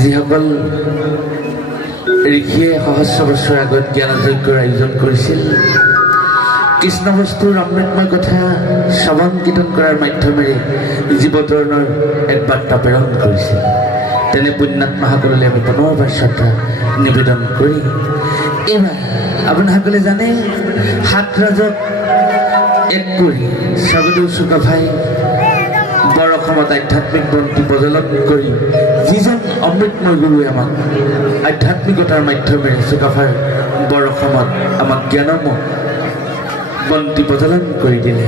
যিসকল ঋষিয়ে সহস্ৰ বছৰ আগত জ্ঞানযজ্ঞৰ আয়োজন কৰিছিল, কৃষ্ণ বস্তুৰ অমৃতময় কথা শ্ৰৱণ কীৰ্তন কৰাৰ মাধ্যমেৰে জীৱতৰণৰ এক বাৰ্তা প্ৰেৰণ কৰিছিল, তেনে পুণ্যাত্মাসকললৈ আমি পুনৰবাৰ শ্ৰদ্ধা নিবেদন কৰি এইবাৰ আপোনাসকলে জানে, 7 ৰাজক এক কৰি স্বৰ্গদেউ চুকাফাই বৰ অসমত আধ্যাত্মিক বন্তি প্ৰজ্বলন কৰি যিজন অমৃতময় গুৰুৱে আমাক আধ্যাত্মিকতাৰ মাধ্যমেৰে চুকাফাৰ বৰ অসমত আমাক জ্ঞানময় বন্তি প্ৰজ্বলন কৰি দিলে,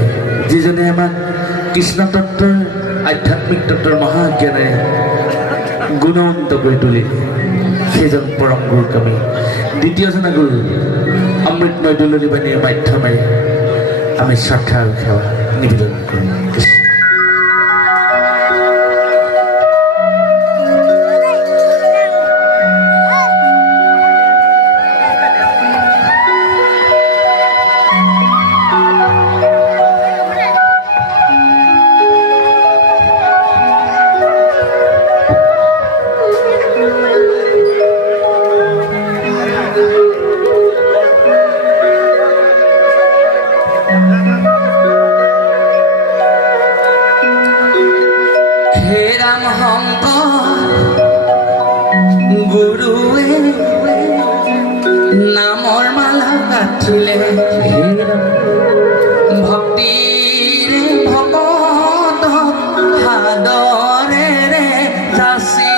যিজনে আমাক কৃষ্ণ তত্ত্বৰ আধ্যাত্মিক তত্ত্বৰ মহাজ্ঞানেৰে গুণৱন্ত কৰি তুলিলে, সেইজন পৰম গুৰুক আমি দ্বিতীয়জনা গুৰু অমৃতময় দুলনি বাণীৰ মাধ্যমেৰে আমি শ্ৰদ্ধা আৰু সেৱা নিবেদন কৰিম। গুৰুৱে নামৰ মালা গাঁঠিলে, ভক্তিৰে ভকত সাদৰেৰে যাচি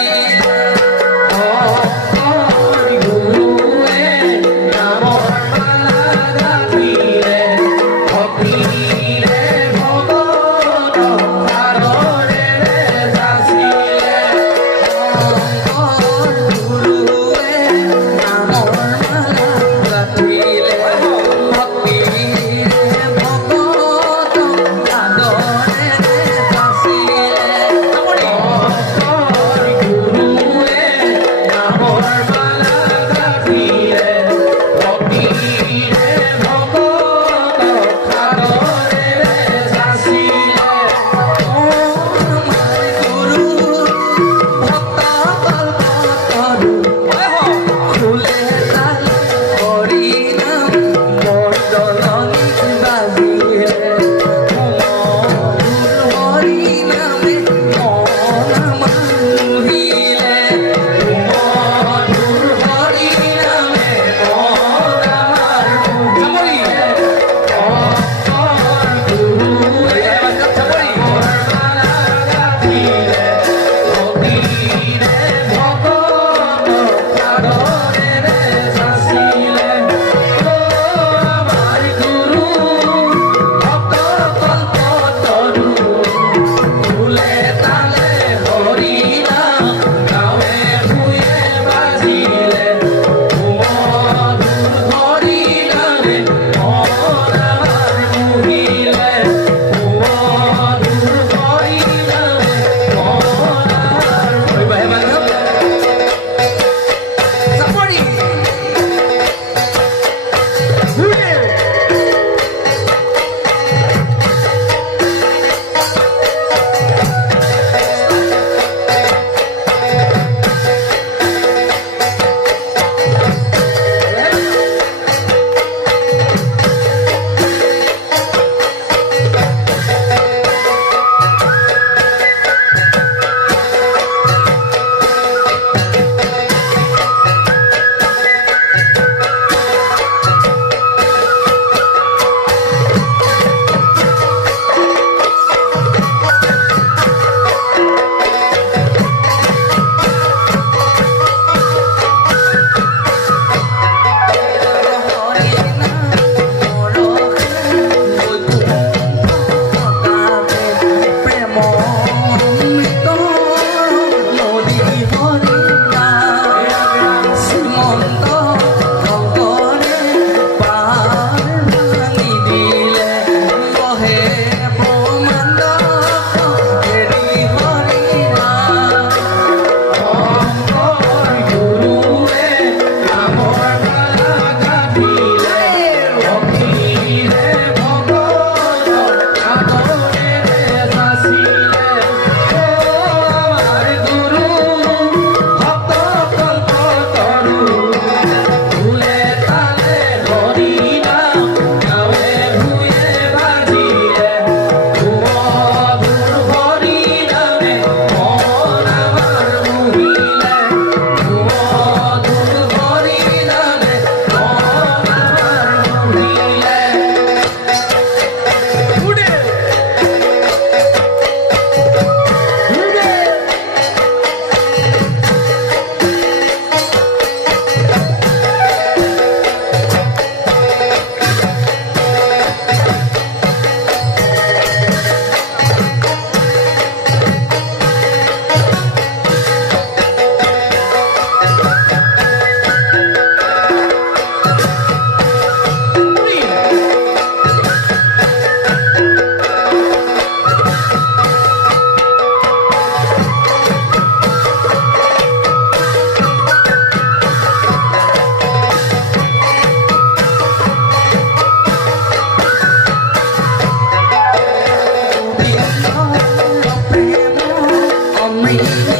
মৃত্যু